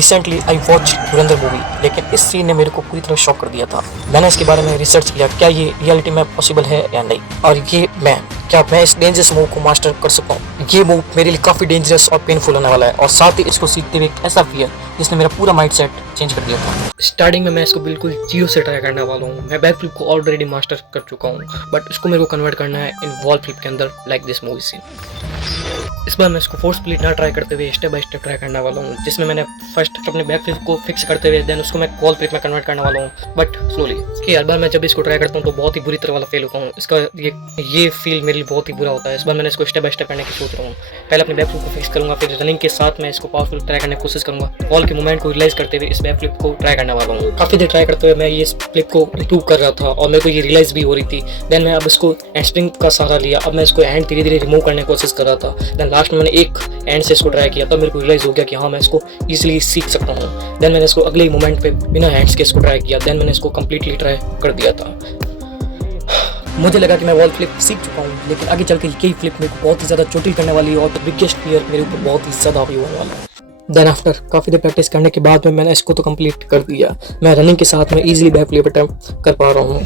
Recently I watch Dhurandhar movie, लेकिन इस scene ने मेरे को पूरी तरह शॉक कर दिया था। मैंने इसके बारे में रिसर्च किया, क्या ये रियलिटी में पॉसिबल है या नहीं, और क्या मैं इस डेंजरस मूव को मास्टर कर सकता हूँ। ये मूव मेरे लिए काफ़ी डेंजरस और पेनफुल होने वाला है, और साथ ही इसको सीखते हुए एक ऐसा फियर जिसने मेरा पूरा माइंडसेट चेंज कर दिया था। स्टार्टिंग में मैं इसको बिल्कुल जीरो से ट्राई करने वाला हूँ। मैं बैक फ्लिप को ऑलरेडी मास्टर कर चुका हूँ, बट इसको मेरे को कन्वर्ट करना है इन वॉल फ्लिप के अंदर, लाइक दिस मूवी सीन। इस बार मैं इसको फोर्सफुली ना ट्राई करते हुए स्टेप बाय स्टेप ट्राई करने वाला हूँ, जिसमें मैंने फर्स्ट अपने बैक फ्लिप को फिक्स करते हुए देन उसको मैं वॉल फ्लिप में कन्वर्ट करने वाला हूँ, बट स्लोली। कि हर बार मैं जब इसको ट्राई करता हूँ तो बहुत ही बुरी तरह वाला फेल होता हूँ। इसका ये फील मेरे लिए बहुत ही बुरा होता है। इस बार मैंने इसको स्टेप बाय स्टेप करने की सोच रहा हूँ। पहले अपने बैक फ्लिप को फिक्स करूँगा, फिर रनिंग के साथ मैं इसको पावरफुल ट्राई करने की कोशिश करूँगा। वॉल के मूवमेंट को रियलाइज करते हुए इस बैक फ्लिप को ट्राई करने वाला हूँ। काफ़ी देर ट्राई करते हुए मैं ये फ्लिप को इंप्रूव कर रहा था, और मेरे को ये रियलाइज भी हो रही थी। देन मैं अब इसको हैंड स्प्रिंग का सहारा लिया। अब मैं इसको हैंड धीरे धीरे रिमूव करने की कोशिश कर रहा था। देन लास्ट में मैंने एक हैंड से इसको ट्राई किया, तब मेरे को रियलाइज हो गया कि हाँ, मैं इसको इजीली सीख सकता हूँ। देन मैंने इसको अगले ही मोमेंट पे बिना हैंड्स के इसको ट्राई किया। देन मैंने इसको कंप्लीटली ट्राई कर दिया था। मुझे लगा कि मैं वॉल फ्लिप सीख चुका हूँ, लेकिन आगे चल के यही फ्लिप मेरे को बहुत ही ज़्यादा चोटिल करने वाली है, और बिगेस्ट फियर मेरे ऊपर बहुत ही ज़्यादा हावी होने वाला है। देन आफ्टर काफ़ी देर प्रैक्टिस करने के बाद में मैंने इसको तो कंप्लीट कर दिया। मैं रनिंग के साथ में इजीली बैक फ्लिप अटेम्प्ट कर पा रहा हूँ।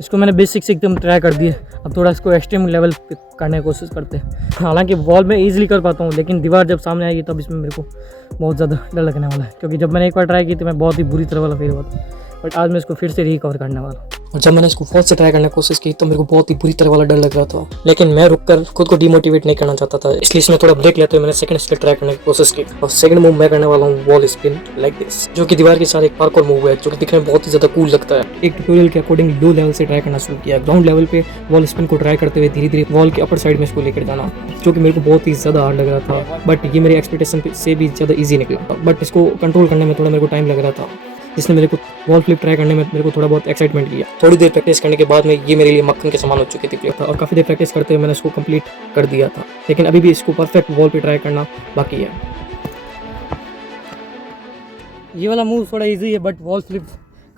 इसको मैंने बेसिक से एकदम ट्राई कर दिए। अब थोड़ा इसको एक्सट्रीम लेवल पे करने की कोशिश करते हैं। हालांकि वॉल में इजीली कर पाता हूँ, लेकिन दीवार जब सामने आएगी तब इसमें मेरे को बहुत ज़्यादा डर लगने वाला है, क्योंकि जब मैंने एक बार ट्राई की तो मैं बहुत ही बुरी तरह वाला फेल हुआ था। बट आज मैं इसको फिर से रिकवर करने वाला हूँ। और जब मैंने इसको फोर्स से ट्राई करने की कोशिश की तो मेरे को बहुत ही बुरी तरह वाला डर लग रहा था, लेकिन मैं रुककर खुद को डिमोटिवेट नहीं करना चाहता था। इसलिए इसमें थोड़ा ब्रेक लेते हुए मैंने सेकंड स्टेप ट्राई करने की कोशिश की, और सेकंड मूव मैं करने वाला हूँ वॉल स्पिन लाइक दिस, जो कि दीवार के साथ एक पार्कोर मूव है, जो कि दिखने में बहुत ही ज़्यादा कूल लगता है। एक ट्यूटोरियल के अकॉर्डिंग लो लेवल से ट्राई करना शुरू किया। ग्राउंड लेवल पे वॉल स्पिन को ट्राई करते हुए धीरे धीरे वॉल के अपर साइड में इसको लेकर जाना, जो कि मेरे को बहुत ही ज़्यादा हार्ड लग रहा था, बट ये मेरे एक्सपेक्टेशन से भी ज़्यादा ईजी निकला। बट इसको कंट्रोल करने में थोड़ा मेरे को टाइम लग रहा था, जिसने मेरे को वॉल फ्लिप ट्राई करने में मेरे को थोड़ा बहुत एक्साइटमेंट किया। थोड़ी देर प्रैक्टिस करने के बाद में ये मेरे लिए मक्खन के समान हो चुकी थी फ्लिप, और काफ़ी देर प्रैक्टिस करते हुए मैंने इसको कंप्लीट कर दिया था, लेकिन अभी भी इसको परफेक्ट वॉल पे ट्राई करना बाकी है। ये वाला मूव थोड़ा इजी है, बट वॉल फ्लिप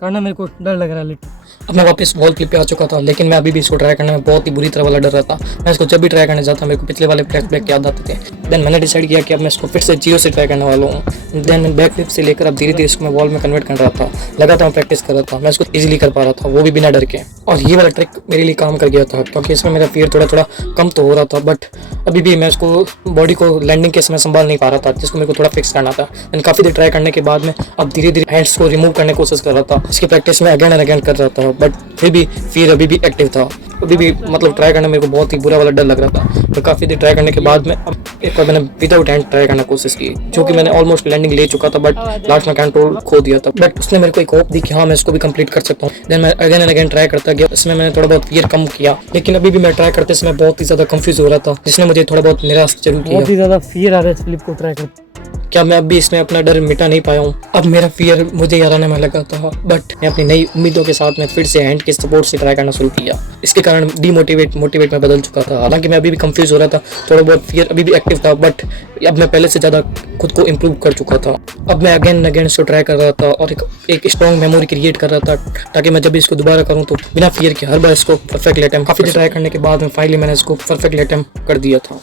करना मेरे को डर लग रहा है लिटिल। अब मैं वापस वॉल फ्लिप पे आ चुका था, लेकिन मैं अभी भी इसको ट्राई करने में बहुत ही बुरी तरह वाला डर रहा था। मैं इसको जब भी ट्राई करने जाता मेरे को पिछले वाले फ्लैश बैक याद आते थे। देन मैंने डिसाइड किया कि अब मैं इसको फिर से जीरो से ट्राई करने वाला हूँ। देन मैं बैक फ्लिप से लेकर अब धीरे धीरे इसको मैं वॉल में कन्वर्ट कर रहा था। लगातार प्रैक्टिस कर रहा था, मैं इसको इजीली कर पा रहा था, वो भी बिना डर के। और ये वाला ट्रिक मेरे लिए काम कर गया था, क्योंकि इसमें मेरा फियर थोड़ा थोड़ा कम तो हो रहा था, बट अभी भी मैं इसको बॉडी को लैंडिंग के समय संभाल नहीं पा रहा था, जिसको मेरे को थोड़ा फिक्स करना था। देन काफ़ी देर ट्राई करने के बाद में अब धीरे धीरे हैंड्स को रिमूव करने की कोशिश कर रहा था। इसकी प्रैक्टिस में अगेन एंड अगेन कर रहा था, बट फिर भी फिर अभी भी एक्टिव था। अभी भी मतलब ट्राई करने में मेरे को बहुत ही बुरा वाला डर लग रहा था। तो काफ़ी देर ट्राई करने के बाद में अब एक बार मैंने विदाउट हैंड ट्राई करने की कोशिश की, जो कि मैंने ऑलमोस्ट लैंडिंग ले चुका था, बट लास्ट में कंट्रोल खो दिया था। बट उसने मेरे को एक होप दी कि हाँ, मैं इसको भी कंप्लीट कर सकता हूँ। देन मैं अगेन एंड अगेन ट्राई करता गया। इसमें मैंने थोड़ा बहुत फियर कम किया, लेकिन अभी भी मैं ट्राई करते समय बहुत ही ज़्यादा कंफ्यूज हो रहा था, जिसने मुझे थोड़ा बहुत निराश जरूर किया। बहुत ही ज़्यादा फियर आ रहा है फ्लिप को ट्राई करते। क्या मैं अब भी इसमें अपना डर मिटा नहीं पाया हूँ? अब मेरा फियर मुझे हराने में लगा था, बट मैं अपनी नई उम्मीदों के साथ में फिर से हैंड के सपोर्ट से ट्राई करना शुरू किया। इसके कारण मोटिवेट में बदल चुका था। हालांकि मैं अभी भी कंफ्यूज हो रहा था, थोड़ा बहुत फियर अभी भी एक्टिव था, बट अब मैं पहले से ज़्यादा खुद को इम्प्रूव कर चुका था। अब मैं अगेन एंड इसको ट्राई कर रहा था, और एक स्ट्रॉन्ग मेमोरी क्रिएट कर रहा था, ताकि मैं जब भी इसको दोबारा करूँ तो बिना फियर के हर बार इसको परफेक्ट अटेम्प्ट। काफ़ी ट्राई करने के बाद में फाइनली मैंने इसको परफेक्ट अटेम्प्ट कर दिया था।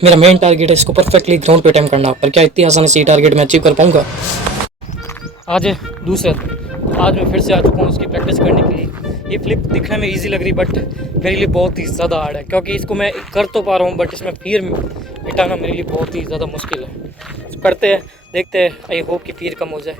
मेरा मेन टारगेट है इसको परफेक्टली ग्राउंड पे अटेम्प्ट करना, पर क्या इतनी आसानी से ये टारगेट मैं अचीव कर पाऊंगा? आज है दूसरा, आज मैं फिर से आ चुका हूँ इसकी प्रैक्टिस करने के लिए। ये फ्लिप दिखने में इजी लग रही, बट मेरे लिए बहुत ही ज़्यादा हार्ड है, क्योंकि इसको मैं कर तो पा रहा हूँ, बट इसमें फियर मिटाना मेरे लिए बहुत ही ज़्यादा मुश्किल है। करते हैं, देखते हैं, आई होप कि फियर कम हो जाए,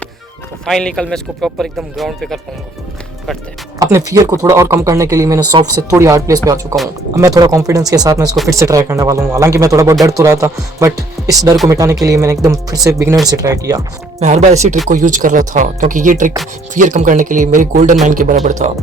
तो फाइनली कल मैं इसको प्रॉपर एकदम ग्राउंड पे कर पाऊँगा। करते हैं। अपने फियर को थोड़ा और कम करने के लिए मैंने सॉफ्ट से थोड़ी हार्ड प्लेस पे आ चुका हूँ। अब मैं थोड़ा कॉन्फिडेंस के साथ में इसको फिर से ट्राई करने वाला हूँ। हालांकि मैं थोड़ा बहुत डर तो रहा था, बट इस डर को मिटाने के लिए मैंने एकदम फिर से बिगिनर से ट्राई किया। मैं हर बार इसी ट्रिक को यूज कर रहा था, क्योंकि ये ट्रिक फियर कम करने के लिए मेरी गोल्डन माइन के बराबर था।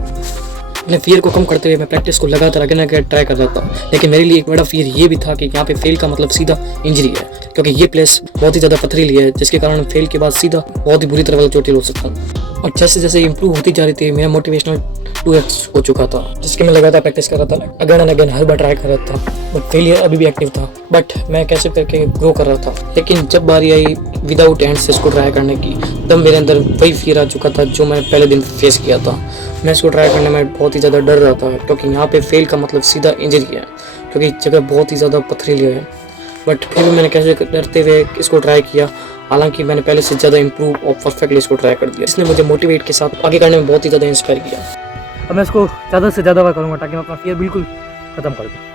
अपने फियर को कम करते हुए मैं प्रैक्टिस को लगातार अगेन अगेन ट्राई कर रहा था, लेकिन मेरे लिए एक बड़ा फियर ये भी था कि यहाँ पे फेल का मतलब सीधा इंजरी है, क्योंकि ये प्लेस बहुत ही ज़्यादा पथरीली है, जिसके कारण फेल के बाद सीधा बहुत ही बुरी तरह वाला चोटिल हो सकता हूँ। और जैसे जैसे इंप्रूव होती जा रही थी, मेरा मोटिवेशनल 2x हो चुका था, जिसके मैं लगातार प्रैक्टिस कर रहा था, again and again her bar try कर रहा था, बट फेलियर अभी भी एक्टिव था। बट मैं कैसे करके ग्रो कर रहा था। लेकिन जब बारी आई विदाउट हैंड से इसको ट्राई करने की, तब मेरे अंदर वही फियर आ चुका था जो मैं पहले दिन फेस किया था। मैं इसको ट्राई करने में बहुत ही ज़्यादा डर रहा था, क्योंकि यहाँ पे फेल का मतलब सीधा इंजरी है, क्योंकि जगह बहुत ही ज़्यादा पथरीली है। बट फिर भी मैंने कैसे डरते हुए इसको ट्राई किया, हालांकि मैंने पहले से ज़्यादा इंप्रूव और परफेक्टली इसको ट्राई कर दिया। इसने मुझे मोटिवेट के साथ आगे करने में बहुत ही ज़्यादा इंस्पायर किया। अब मैं इसको ज़्यादा से ज़्यादा बार करूँगा ताकि मैं अपना फियर बिल्कुल ख़त्म कर दूँ।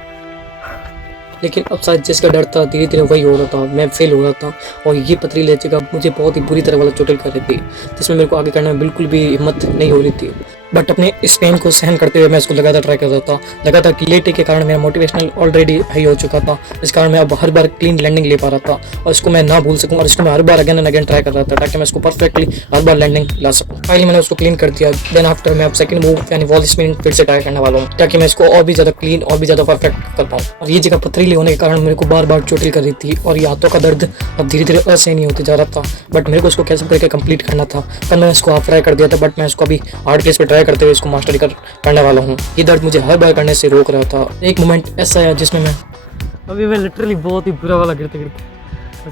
लेकिन अब शायद जिसका डर था धीरे धीरे वही हो रहा था, मैं फेल हो रहा था और ये पथरीली जगह मुझे बहुत ही बुरी तरह वाला चोटिल कर रही थी, जिसमें मेरे को आगे करने में बिल्कुल भी हिम्मत नहीं हो रही थी। बट अपने इस पेन को सहन करते हुए मैं इसको लगातार ट्राई कर रहा था। लगातार लेटे के कारण मेरा मोटिवेशनल ऑलरेडी हाई हो चुका था, इस कारण मैं अब हर बार क्लीन लैंडिंग ले पा रहा था और इसको मैं ना भूल सकूं और इसको मैं हर बार अगेन एंड अगेन ट्राई कर रहा था ताकि मैं इसको परफेक्टली हर बार लैंडिंग ला सकूं। फाइनली मैंने उसको क्लीन कर दिया। देन आफ्टर मैं अब सेकंड मूव यानी वॉल स्पिन फिर से ट्राई करने वाला हूँ ताकि मैं इसको और भी ज़्यादा क्लीन और भी ज़्यादा परफेक्ट कर पाऊँ। और ये जगह पथरीली होने के कारण मेरे को बार बार चोटिल कर रही थी और ये हाथों का दर्द अब धीरे धीरे असहनीय होते जा रहा था। बट मेरे को इसको कैसे करके कंप्लीट करना था। कल मैंने इसको हाफ ट्राई कर दिया था, बट मैं इसको अभी हार्ड केस पे ट्राई करते हुए इसको मास्टरी करने वाला हूँ। ये दर्द मुझे हर बार करने से रोक रहा था। एक मोमेंट ऐसा आया जिसमें मैं अभी मैं लिटरली बहुत ही बुरा वाला गिरते गिरते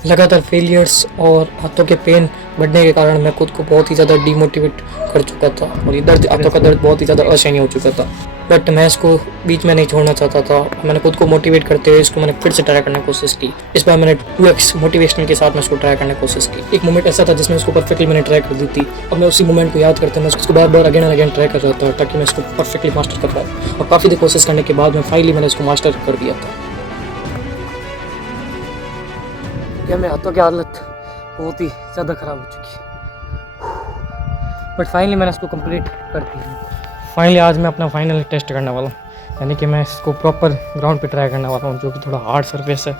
लगातार फेलियर्स और हाथों के पेन बढ़ने के कारण मैं खुद को बहुत ही ज़्यादा डीमोटिवेट कर चुका था और ये दर्द हाथों का दर्द बहुत ही ज़्यादा असहनीय हो चुका था। बट मैं इसको बीच में नहीं छोड़ना चाहता था। मैंने खुद को मोटिवेट करते हुए इसको मैंने फिर से ट्राई करने की कोशिश की। इस बार मैंने 2x मोटिवेशनल के साथ मैं इसको ट्राई करने की कोशिश की। एक मोमेंट ऐसा था जिसमें इसको परफेक्टली मैंने ट्राई कर दी थी और मैं उसी मोमेंट को याद करते मैं इसको बार बार अगेन एंड अगेन ट्राई कर रहा था ताकि मैं इसको परफेक्टली मास्टर कर पाऊँ। और काफ़ी देर कोशिश करने के बाद मैं फाइनली मैंने इसको मास्टर कर दिया था। या मेरे हाथों की हालत बहुत ही ज़्यादा ख़राब हो चुकी है, बट फाइनली मैंने इसको कंप्लीट कर दी। फाइनली आज मैं अपना फाइनल टेस्ट करने वाला हूँ, यानी कि मैं इसको प्रॉपर ग्राउंड पे ट्राई करने वाला हूँ जो कि थोड़ा हार्ड सरफेस है।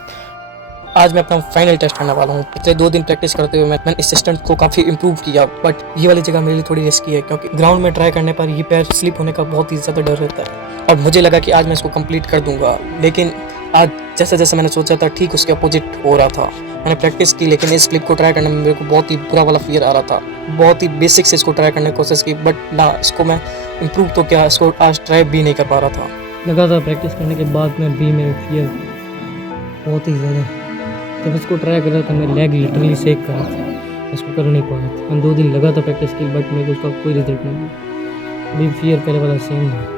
आज मैं अपना फाइनल टेस्ट करने वाला हूँ। पिछले 2 दिन प्रैक्टिस करते हुए मैंने इस सिस्टम को काफ़ी इंप्रूव किया, बट ये वाली जगह मेरे लिए थोड़ी रिस्की है क्योंकि ग्राउंड में ट्राई करने पर ये पैर स्लिप होने का बहुत ही ज़्यादा डर रहता है। और मुझे लगा कि आज मैं इसको कंप्लीट कर दूंगा, लेकिन आज जैसा जैसा मैंने सोचा था ठीक उसके अपोजिट हो रहा था। मैंने प्रैक्टिस की लेकिन इस क्लिप को ट्राई करने में मेरे को बहुत ही बुरा वाला फियर आ रहा था। बहुत ही बेसिक से इसको ट्राई करने की कोशिश की, बट ना इसको मैं इम्प्रूव तो क्या इसको आज ट्राई भी नहीं कर पा रहा था। लगातार प्रैक्टिस करने के बाद में भी मेरे फियर बहुत ही ज़्यादा, जब इसको ट्राई कर रहा था मैं लेग लिटरली सेक कर रहा था, इसको कर नहीं पा रहा था। मैंने 2 दिन लगातार प्रैक्टिस की बट मेरे को उसका कोई रिजल्ट नहीं मिला। अभी फियर पहले वाला सेम है।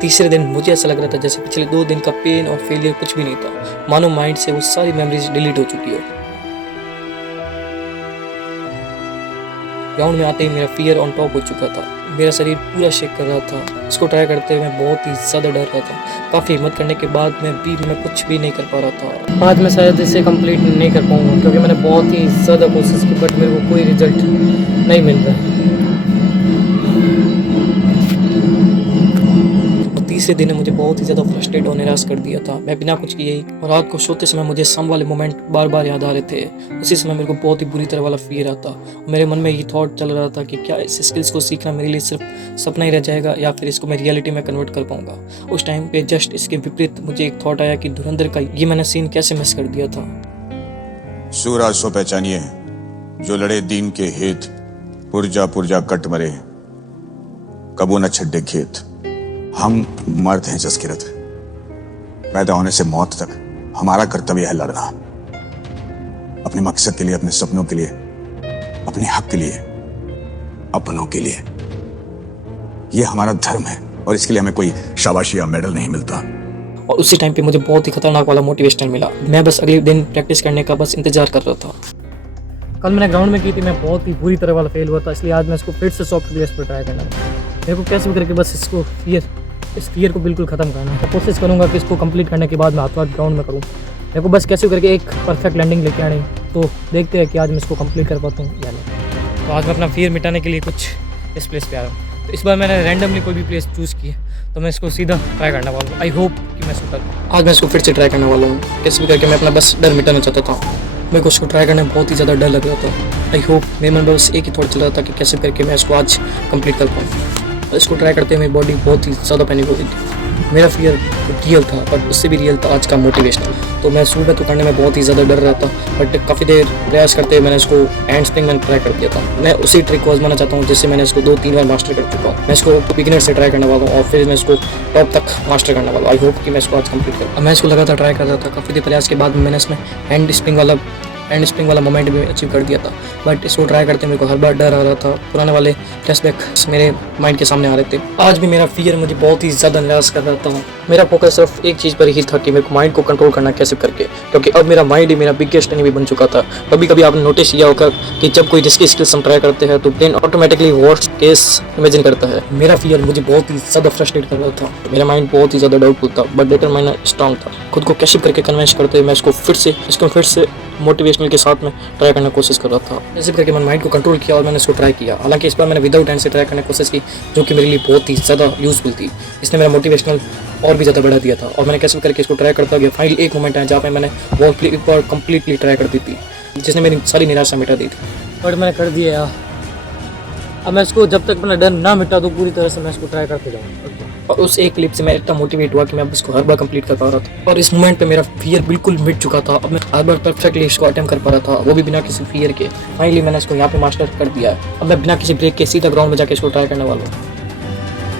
तीसरे दिन मुझे ऐसा लग रहा था जैसे पिछले 2 दिन का पेन और फेलियर कुछ भी नहीं था, मानो माइंड से वो सारी मेमोरीज डिलीट हो चुकी हो। ग्राउंड में आते ही मेरा फियर ऑन टॉप हो चुका था, मेरा शरीर पूरा शेक कर रहा था। इसको ट्राई करते हुए मैं बहुत ही ज़्यादा डर रहा था। काफ़ी हिम्मत करने के बाद मैं कुछ भी नहीं कर पा रहा था। आज मैं शायद इसे कंप्लीट नहीं कर पाऊँगा क्योंकि मैंने बहुत ही ज़्यादा कोशिश की बट मेरे को कोई रिजल्ट नहीं मिल रहा है। तीसरे दिन ने मुझे बहुत ही ज़्यादा फ्रस्ट्रेट और निराश कर दिया था। मैं बिना कुछ किए ही और रात को सोते समय मुझे सम वाले मोमेंट बार बार याद आ रहे थे। उसी समय मेरे को बहुत ही बुरी तरह वाला फियर आता। मेरे मन में ये थॉट चल रहा था कि क्या इस स्किल्स को सीखना मेरे लिए सिर्फ सपना ही रह जाएगा या फिर इसको मैं रियलिटी में कन्वर्ट कर पाऊंगा। उस टाइम पे जस्ट इसके विपरीत मुझे एक थॉट आया कि धुरंधर का ये मैंने सीन कैसे मिस कर दिया था। सूरज सो पहचानिए जो लड़े दीन के हेत, पुरजा पुरजा कट मरे कबू न छड्डे खेत। हम मर्द हैं जसकिरत, पैदा होने से मौत तक हमारा कर्तव्य है लड़ना, अपने मकसद के लिए, अपने सपनों के लिए, अपने हक के लिए, अपनों के लिए। ये हमारा धर्म है और इसके लिए हमें कोई शाबाशी या मेडल नहीं मिलता। और उसी टाइम पे मुझे बहुत ही खतरनाक वाला मोटिवेशनल मिला। मैं बस अगले दिन प्रैक्टिस करने का बस इंतजार कर रहा था। कल मैंने ग्राउंड में की थी, मैं बहुत ही बुरी तरह वाला फेल हुआ था, इसलिए आज मैं इसको फिर से सॉफ्ट प्लेस पर ट्राई करना है। मेरे को कैसे भी करके बस इस फियर को बिल्कुल ख़त्म करना है। कोशिश करूँगा कि इसको कंप्लीट करने के बाद मैं हाथों हाथ ग्राउंड में करूँ। मेरे को बस कैसे भी करके एक परफेक्ट लैंडिंग लेके आनी, तो देखते हैं कि आज मैं इसको कंप्लीट कर पाता हूँ या नहीं। तो आज मैं अपना फियर मिटाने के लिए कुछ इस प्लेस पे आया हूँ। तो इस बार मैंने रैंडमली कोई भी प्लेस चूज़ की है, तो मैं इसको सीधा ट्राई करने वाला हूँ। आई होप कि मैं इसको कर पाऊँ। आज मैं इसको फिर से ट्राई करने वाला हूँ। कैसे भी करके मैं अपना बस डर मिटाना चाहता था। मेरे को उसको ट्राई करने में बहुत ही ज़्यादा डर लग रहा था। आई होप मेरे मन में बस एक ही थॉट चल रहा था कि कैसे करके मैं इसको आज कंप्लीट कर पाऊँ। इसको ट्राई करते हुए मेरी बॉडी बहुत ही ज़्यादा पैनिक हो गई थी। मेरा फियर रियल था बट उससे भी रियल था आज का मोटिवेशनल। तो मैं सुबह तो करने में बहुत ही ज़्यादा डर रहा था, बट काफ़ी देर प्रयास करते हुए मैंने इसको हैंड स्प्रिंग मैंने ट्राई कर दिया था। मैं उसी ट्रिक को आजमाना चाहता हूँ जिससे मैंने इसको 2-3 बार मास्टर कर चुका हूँ। मैं इसको बिगिनर से ट्राई करने वाला हूँ और फिर मैं इसको टॉप तक मास्टर करने वाला हूँ। आई होप कि मैं इसको आज कंप्लीट करूँ। मैं इसको लगातार ट्राई कर रहा था। काफ़ी देर प्रयास के बाद मैंने इसमें हैंड स्प्रिंग वाला एंड स्प्रिंग वाला मोमेंट भी अचीव कर दिया था। बट इसको ट्राई करते मेरे को हर बार डर आ रहा था, पुराने वाले फ्लैशबैक्स मेरे माइंड के सामने आ रहे थे। आज भी मेरा फियर मुझे बहुत ही ज़्यादा निराश कर रहा था। मेरा फोकस सिर्फ एक चीज़ पर ही था कि मेरे को माइंड को कंट्रोल करना कैसे करके, क्योंकि अब मेरा माइंड ही मेरा बिगेस्ट एनिमी बन चुका था। कभी कभी आपने नोटिस किया होगा कि जब कोई रिस्की स्किल्स हम ट्राई करते हैं तो brain automatically worst case imagine करता है। मेरा फियर मुझे बहुत ही ज़्यादा फ्रस्ट्रेट कर रहा था। मेरा माइंड बहुत ही ज़्यादा डाउटफुल था, बट डिटरमाइन स्ट्रांग था। खुद को कैसे करके कन्विंस करते मैं इसको फिर से मोटिवेशनल के साथ में ट्राई करने की कोशिश कर रहा था। कैसे करके मैंने माइंड को कंट्रोल किया और मैंने इसको ट्राई किया। हालांकि इस बार मैंने विदाउट एंड से ट्राई करने की कोशिश की, जो कि मेरे लिए बहुत ही ज़्यादा यूजफुल थी। इसने मेरा मोटिवेशनल और भी ज़्यादा बढ़ा दिया था और मैंने कैसे करके इसको ट्राई करता गया। फाइनली एक मोमेंट आया जहाँ पे मैंने वॉल क्लिक पर कंप्लीटली ट्राई कर दी थी, जिसने मेरी सारी निराशा मिटा दी थी। बट मैंने कर दिया यार। अब मैं इसको जब तक अपना डर ना मिटा दूँ पूरी तरह से मैं इसको ट्राई करते जाऊँ। और उस एक क्लिप से मैं इतना मोटिवेट हुआ कि मैं अब इसको हर बार कंप्लीट कर पा रहा था। और इस मोमेंट पे मेरा फियर बिल्कुल मिट चुका था। अब मैं हर बार परफेक्टली इसको अटेम्प्ट कर पा रहा था, वो भी बिना किसी फियर के। फाइनली मैंने इसको यहाँ पे मास्टर कर दिया। अब मैं बिना किसी ब्रेक के सीधा ग्राउंड में जाके इसको ट्राई करने वाला हूँ।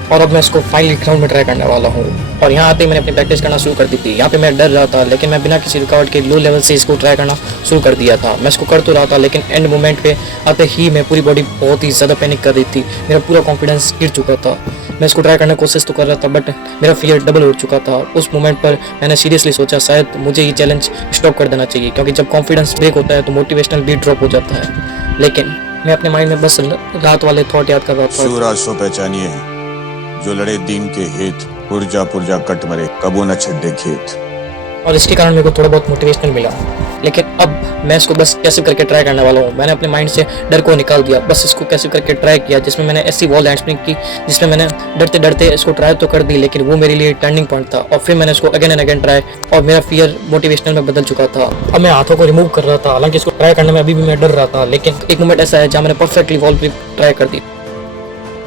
और अब मैं इसको फाइनली ग्राउंड में ट्राई करने वाला हूँ। और यहाँ आते ही मैंने अपनी प्रैक्टिस करना शुरू कर दी थी। यहाँ पे मैं डर रहा था, लेकिन मैं बिना किसी रुकावट के लो लेवल से इसको ट्राई करना शुरू कर दिया था। मैं इसको कर तो रहा था, लेकिन एंड मोमेंट पे आते ही मैं पूरी बॉडी बहुत ही ज़्यादा पैनिक कर रही थी। मेरा पूरा कॉन्फिडेंस गिर चुका था। मैं इसको ट्राई करने की कोशिश तो कर रहा था, बट मेरा फियर डबल हो चुका था। उस मोमेंट पर मैंने सीरियसली सोचा शायद मुझे ये चैलेंज स्टॉप कर देना चाहिए, क्योंकि जब कॉन्फिडेंस ब्रेक होता है तो मोटिवेशनल भी ड्रॉप हो जाता है। लेकिन मैं अपने माइंड में बस रात वाले थॉट याद कर रहा था। सूरा सो पहचानिए, जो लड़े दीन के हित, पुरजा पुरजा कट मरे, कबो न छड्डे खेत। और इसके कारण मेरे को थोड़ा बहुत मोटिवेशनल मिला। लेकिन अब मैं इसको बस कैसे करके ट्राई करने वाला हूँ। मैंने अपने माइंड से डर को निकाल दिया, बस इसको कैसे करके ट्राई किया, जिसमें मैंने ऐसी वॉल हैंड स्प्रिंग की जिसमें मैंने डरते डरते इसको ट्राई तो कर दी, लेकिन वो मेरे लिए टर्निंग पॉइंट था। और फिर मैंने इसको अगेन एंड अगेन ट्राई, और मेरा फियर मोटिवेशनल में बदल चुका था। अब मैं हाथों को रिमूव कर रहा था, हालांकि इसको ट्राई करने में अभी भी मैं डर रहा था। लेकिन एक मोमेंट ऐसा है जहाँ मैंने परफेक्टली वॉल फ्लिप ट्राई कर दी।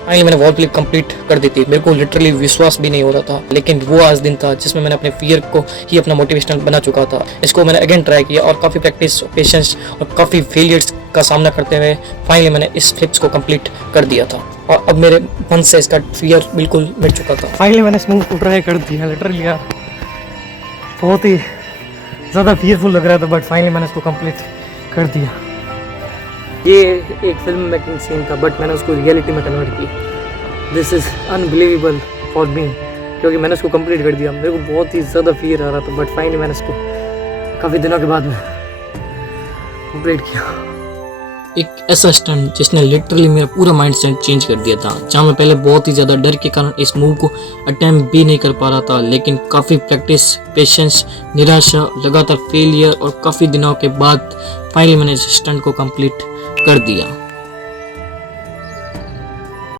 फाइनली मैंने वॉल फ्लिप कंप्लीट कर दी थी। मेरे को लिटरली विश्वास भी नहीं हो रहा था, लेकिन वो आज दिन था जिसमें मैंने अपने फियर को ही अपना मोटिवेशनल बना चुका था। इसको मैंने अगेन ट्राई किया और काफ़ी प्रैक्टिस, पेशेंस और काफ़ी फेलियर्स का सामना करते हुए फाइनली मैंने इस फ्लिप्स को कंप्लीट कर दिया था। और अब मेरे मन से इसका फियर बिल्कुल मिट चुका था। फाइनली मैंने इस मूव को ट्राई कर दिया लिटरली यार। बहुत ही ज़्यादा फियरफुल लग रहा था, बट फाइनली मैंने इसको कंप्लीट कर दिया। ये एक फिल्म मेकिंग सीन था, बट मैंने उसको रियलिटी में कन्वर्ट की। This is unbelievable for me, क्योंकि मैंने उसको कंप्लीट कर दिया। मेरे को बहुत ही ज़्यादा फियर आ रहा था, बट फाइनली मैंने इसको काफ़ी दिनों के बाद में कंप्लीट किया। एक ऐसा स्टंट जिसने लिटरली मेरा पूरा माइंड सेट चेंज कर दिया था, जहाँ मैं पहले बहुत ही ज़्यादा डर के कारण इस मूव को अटेम्प्ट भी नहीं कर पा रहा था। लेकिन काफ़ी प्रैक्टिस, पेशेंस, निराशा, लगातार फेलियर और काफ़ी दिनों के बाद फाइनली मैंने इस स्टंट को कंप्लीट कर दिया।